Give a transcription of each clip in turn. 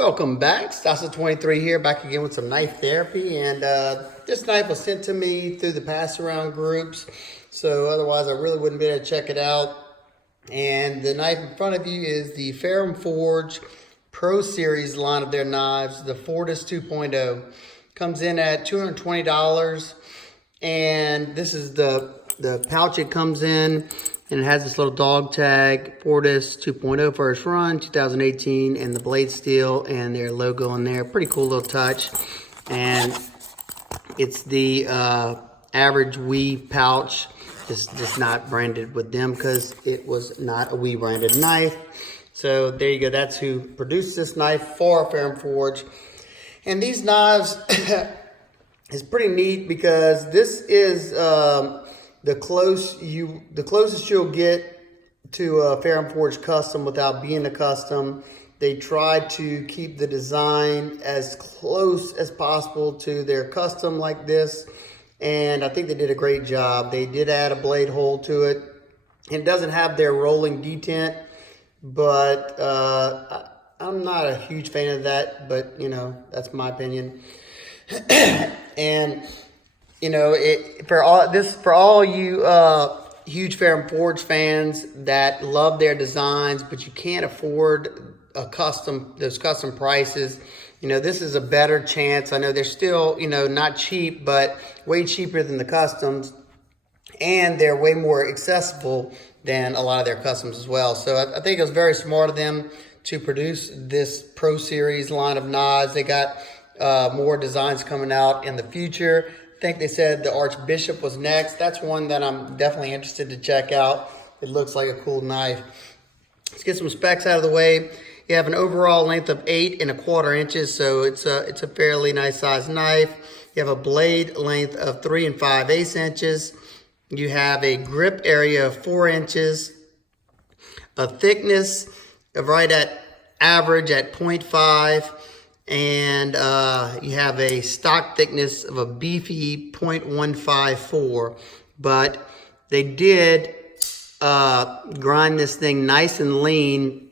Welcome back. Stasa23 here, back again with some knife therapy. And this knife was sent to me through the pass around groups, so otherwise I really wouldn't be able to check it out. And the knife in front of you is the Ferrum Forge Pro Series line of their knives, the Fortis 2.0. Comes in at $220, and this is the pouch it comes in. And it has this little dog tag, Fortis 2.0 first run, 2018, and the blade steel and their logo in there. Pretty cool little touch. And it's the average Wii pouch. Just not branded with them because it was not a Wii branded knife. So there you go. That's who produced this knife for Ferrum Forge. And these knives is pretty neat because this is the closest you'll get to a Ferrum Forge custom without being a custom. They tried to keep the design as close as possible to their custom like this, and I think they did a great job. They did add a blade hole to it. It doesn't have their rolling detent, but I'm not a huge fan of that, but you know, that's my opinion. And you know, for all you huge Ferrum Forge fans that love their designs, but you can't afford those custom prices. You know, this is a better chance. I know they're still, you know, not cheap, but way cheaper than the customs, and they're way more accessible than a lot of their customs as well. So I think it was very smart of them to produce this Pro Series line of knives. They got more designs coming out in the future. I think they said the Archbishop was next. That's one that I'm definitely interested to check out. It looks like a cool knife. Let's get some specs out of the way. You have an overall length of 8 1/4 inches, so it's a fairly nice size knife. You have a blade length of 3 5/8 inches. You have a grip area of 4 inches, a thickness of right at average at 0.5. And you have a stock thickness of a beefy 0.154, but they did grind this thing nice and lean.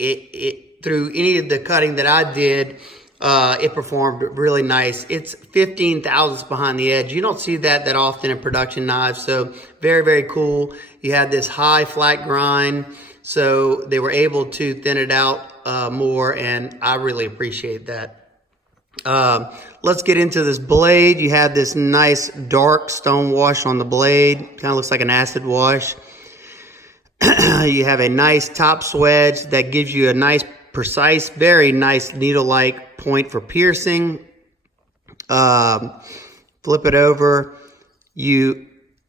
It through any of the cutting that I did, it performed really nice. It's 15 thousandths behind the edge. You don't see that often in production knives, so very, very cool. You have this high flat grind, so they were able to thin it out more, and I really appreciate that. Let's get into this blade. You have this nice dark stone wash on the blade. Kind of looks like an acid wash. You have a nice top swedge that gives you a nice, precise, very nice needle-like point for piercing. Flip it over.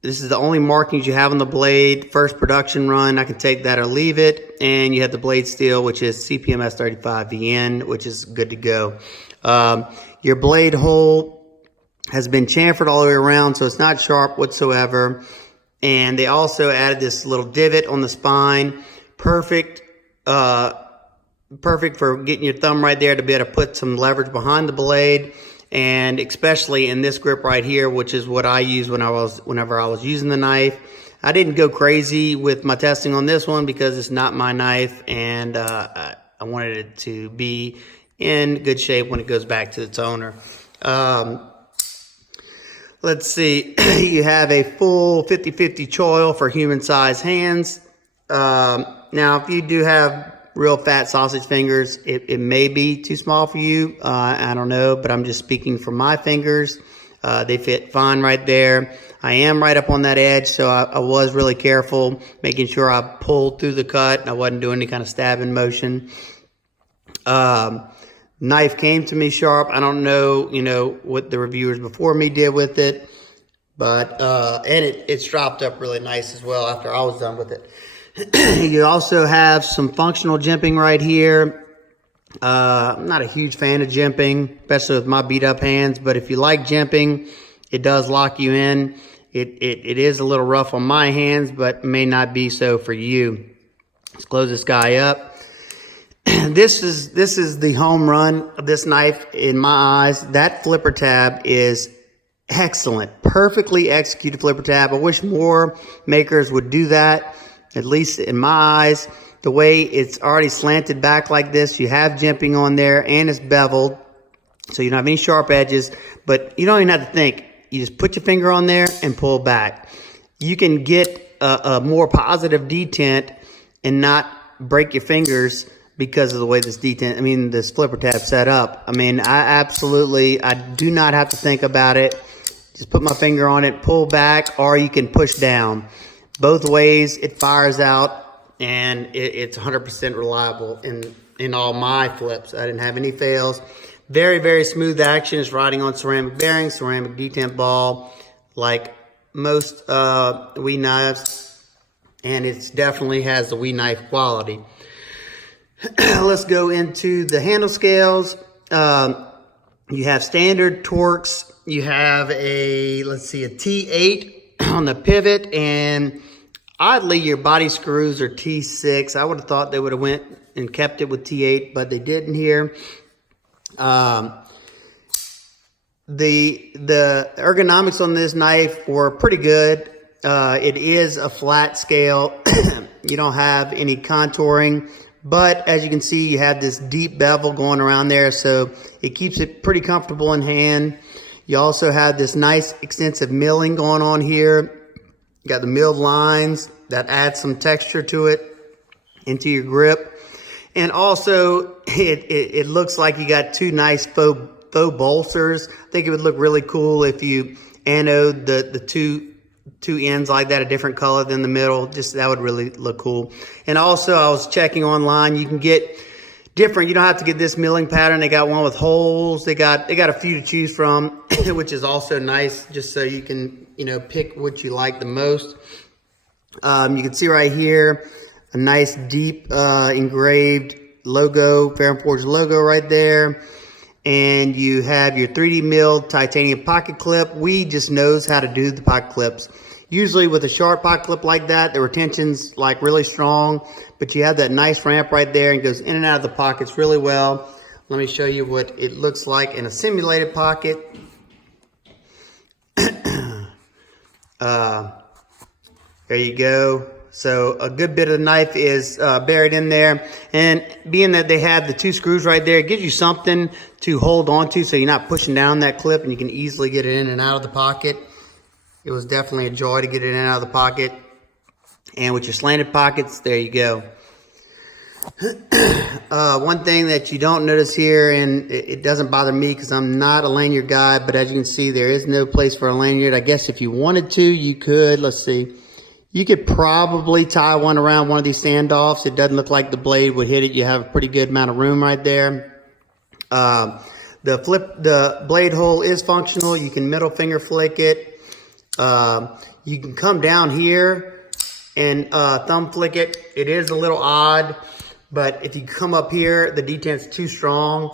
This is the only markings you have on the blade. First production run, I can take that or leave it. And you have the blade steel, which is CPMS 35 VN, which is good to go. Your blade hole has been chamfered all the way around, so it's not sharp whatsoever. And they also added this little divot on the spine. Perfect for getting your thumb right there to be able to put some leverage behind the blade. And especially in this grip right here, which is what I use whenever I was using the knife. I didn't go crazy with my testing on this one because it's not my knife, and I wanted it to be in good shape when it goes back to its owner. Let's see. You have a full 50/50 choil for human-sized hands. Now, if you do have real fat sausage fingers, it may be too small for you. I don't know, but I'm just speaking from my fingers. They fit fine right there. I am right up on that edge, so I was really careful, making sure I pulled through the cut and I wasn't doing any kind of stabbing motion. Knife came to me sharp. I don't know, you know, what the reviewers before me did with it, but and it stropped up really nice as well after I was done with it. You also have some functional jimping right here. I'm not a huge fan of jimping, especially with my beat up hands, but if you like jimping, it does lock you in. It is a little rough on my hands, but may not be so for you. Let's close this guy up. This is the home run of this knife in my eyes. That flipper tab is excellent. Perfectly executed flipper tab. I wish more makers would do that. At least in my eyes, the way it's already slanted back like this. You have jimping on there, and it's beveled, so you don't have any sharp edges, but you don't even have to think. You just put your finger on there and pull back. You can get a more positive detent and not break your fingers because of the way this this flipper tab set up. I do not have to think about it. Just put my finger on it, pull back, or you can push down. Both ways, it fires out, and it's 100% reliable in all my flips. I didn't have any fails. Very, very smooth action. It's riding on ceramic bearings, ceramic detent ball, like most Wii knives, and it definitely has the Wii knife quality. Let's go into the handle scales. You have standard Torx. You have a T8 on the pivot, and oddly, your body screws are T6. I would have thought they would have went and kept it with T8, but they didn't here. The ergonomics on this knife were pretty good. It is a flat scale. You don't have any contouring, but as you can see, you have this deep bevel going around there, so it keeps it pretty comfortable in hand. You also have this nice extensive milling going on here. You got the milled lines that add some texture to it, into your grip. And also, it looks like you got two nice faux bolsters. I think it would look really cool if you anode the two ends like that, a different color than the middle. Just that would really look cool. And also, I was checking online, you can get different. You don't have to get this milling pattern. They got one with holes. They got a few to choose from, which is also nice, just so you can pick what you like the most. You can see right here a nice deep engraved logo, Ferrum Forge logo right there. And you have your 3D milled titanium pocket clip. We just knows how to do the pocket clips. Usually with a sharp pocket clip like that, the retention's like really strong, but you have that nice ramp right there and goes in and out of the pockets really well. Let me show you what it looks like in a simulated pocket. There you go. So a good bit of the knife is buried in there. And being that they have the two screws right there, it gives you something to hold on to so you're not pushing down that clip, and you can easily get it in and out of the pocket. It was definitely a joy to get it in and out of the pocket. And with your slanted pockets, there you go. One thing that you don't notice here, and it doesn't bother me because I'm not a lanyard guy, but as you can see, there is no place for a lanyard. I guess if you wanted to, you could. Let's see. You could probably tie one around one of these standoffs. It doesn't look like the blade would hit it. You have a pretty good amount of room right there. The blade hole is functional. You can middle finger flick it. You can come down here and thumb flick it. It is a little odd, but if you come up here, the detent's too strong.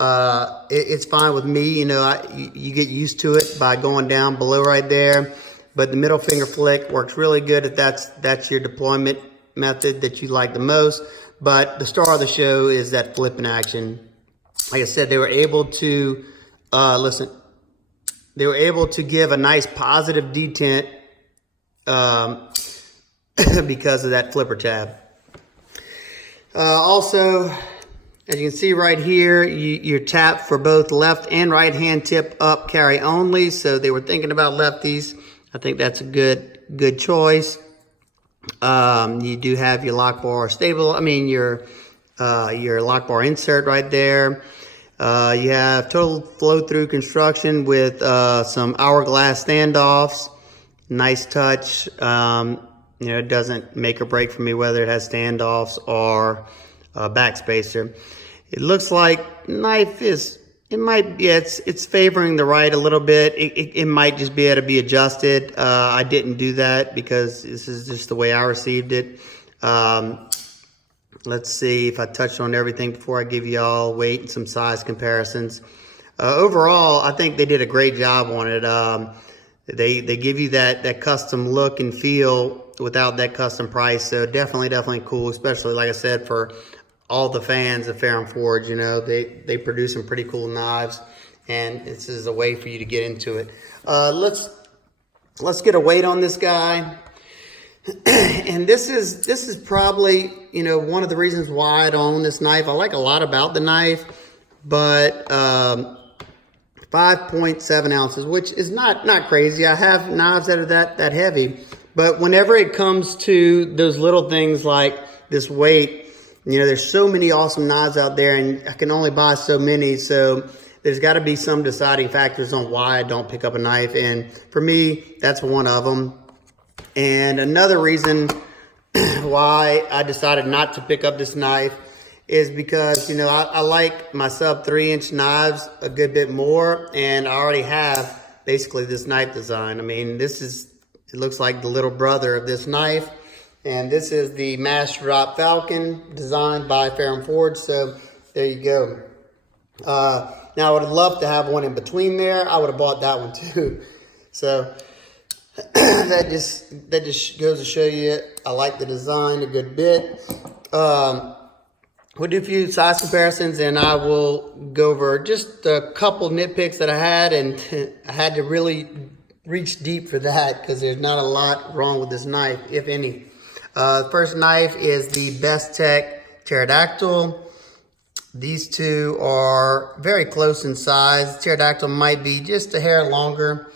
It's fine with me. You get used to it by going down below right there. But the middle finger flick works really good if that's your deployment method that you like the most. But the star of the show is that flipping action. Like I said, they were able to they were able to give a nice positive detent because of that flipper tab. Also, as you can see right here, your tap for both left and right hand tip up carry only. So they were thinking about lefties. I think that's a good choice. You do have your lock bar your lock bar insert right there. You have total flow through construction with some hourglass standoffs. Nice touch. It doesn't make or break for me whether it has standoffs or backspacer. It looks like knife is. It's favoring the right a little bit. It might just be able to be adjusted. I didn't do that because this is just the way I received it. Let's see if I touched on everything before I give you all weight and some size comparisons. Overall, I think they did a great job on it. They give you that custom look and feel without that custom price. So definitely cool, especially like I said, for all the fans of Ferrum Forge. They produce some pretty cool knives, and this is a way for you to get into it. Let's get a weight on this guy. And this is probably, you know, one of the reasons why I don't own this knife. I like a lot about the knife, but 5.7 ounces, which is not crazy. I have knives that are that heavy, but whenever it comes to those little things like this weight, you know, there's so many awesome knives out there, and I can only buy so many. So there's got to be some deciding factors on why I don't pick up a knife, and for me, that's one of them. And another reason why I decided not to pick up this knife is because, you know, I like my sub 3-inch knives a good bit more, and I already have basically this knife design. I mean, it looks like the little brother of this knife, and this is the Master Drop Falcon designed by Ferrum Forge. So there you go. Now I would have loved to have one in between there. I would have bought that one too. So that just goes to show you I like the design a good bit. We'll do a few size comparisons, and I will go over just a couple nitpicks that I had, and I had to really reach deep for that because there's not a lot wrong with this knife, if any. First knife is the Best Tech Pterodactyl. These two are very close in size. Pterodactyl might be just a hair longer.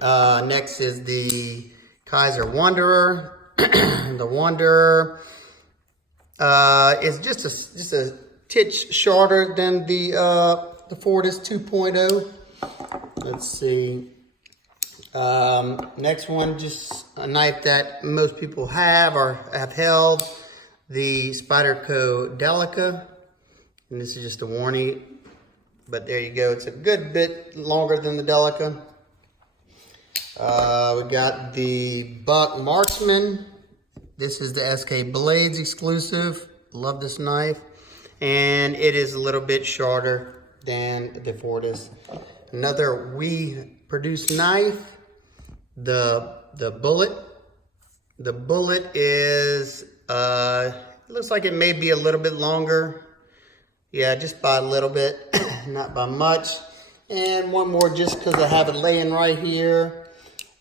Next is the Kaiser Wanderer. The Wanderer is just a titch shorter than the Fortis 2.0. Let's see. Next one, just a knife that most people have or have held, the Spyderco Delica. And this is just a warning, but there you go. It's a good bit longer than the Delica. We got the Buck Marksman. This is the SK Blades exclusive. Love this knife. And it is a little bit shorter than the Fortis. Another We Produce knife, the Bullet. The Bullet is, it looks like it may be a little bit longer. Yeah, just by a little bit, not by much. And one more just because I have it laying right here.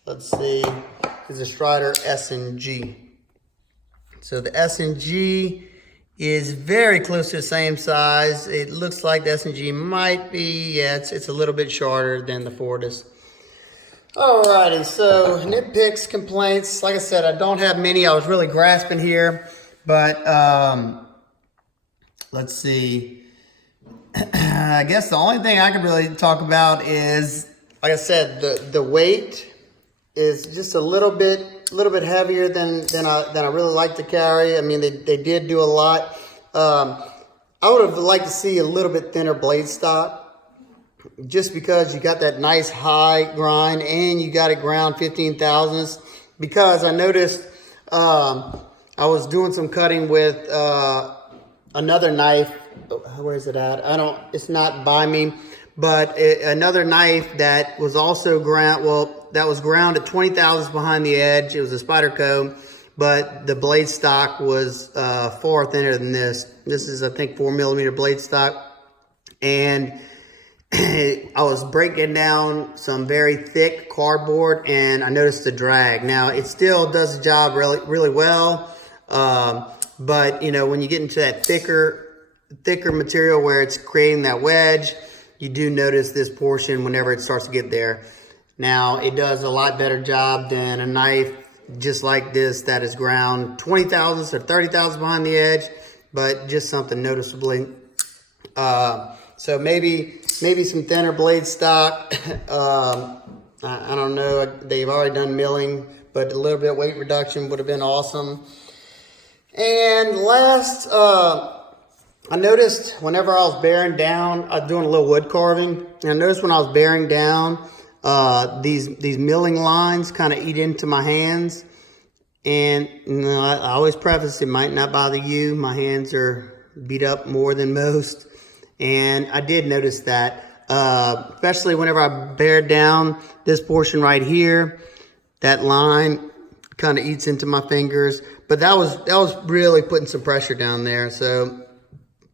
Let's see, is a Strider S&G. So the S&G is very close to the same size. It looks like the S&G might be, yeah, it's a little bit shorter than the Fortis. Alrighty, so nitpicks, complaints. Like I said, I don't have many. I was really grasping here, but let's see. I guess the only thing I can really talk about is, like I said, the weight is just a little bit heavier than I really like to carry. I mean, they did do a lot. I would have liked to see a little bit thinner blade stock, just because you got that nice high grind and you got it ground 15 thousandths. Because I noticed I was doing some cutting with another knife. Where is it at? It's not by me, but another knife that was also ground. Well, that was ground at 20 thousandths behind the edge. It was a Spyderco, but the blade stock was far thinner than this. This is, I think, 4mm blade stock, and I was breaking down some very thick cardboard, and I noticed the drag. Now, it still does the job really well, but you know, when you get into that thicker material where it's creating that wedge, you do notice this portion whenever it starts to get there. Now, it does a lot better job than a knife just like this that is ground 20 thousandths or 30 thousandths behind the edge, but just something noticeably. So maybe some thinner blade stock. I don't know. They've already done milling, but a little bit of weight reduction would have been awesome. And last, I noticed whenever I was bearing down, I was doing a little wood carving, and I noticed when I was bearing down, these milling lines kind of eat into my hands. And you know, I always preface, it might not bother you. My hands are beat up more than most. And I did notice that, especially whenever I bear down this portion right here, that line kind of eats into my fingers. But that was really putting some pressure down there. So,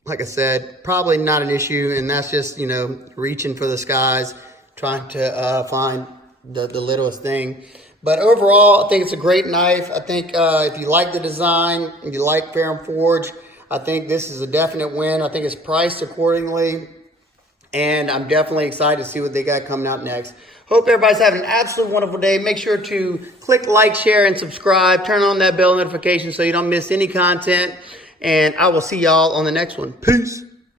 like I said, probably not an issue. And that's just, you know, reaching for the skies, trying to find the littlest thing. But overall, I think it's a great knife. I think if you like the design, if you like Ferrum Forge, I think this is a definite win. I think it's priced accordingly. And I'm definitely excited to see what they got coming out next. Hope everybody's having an absolutely wonderful day. Make sure to click like, share, and subscribe. Turn on that bell notification so you don't miss any content. And I will see y'all on the next one. Peace.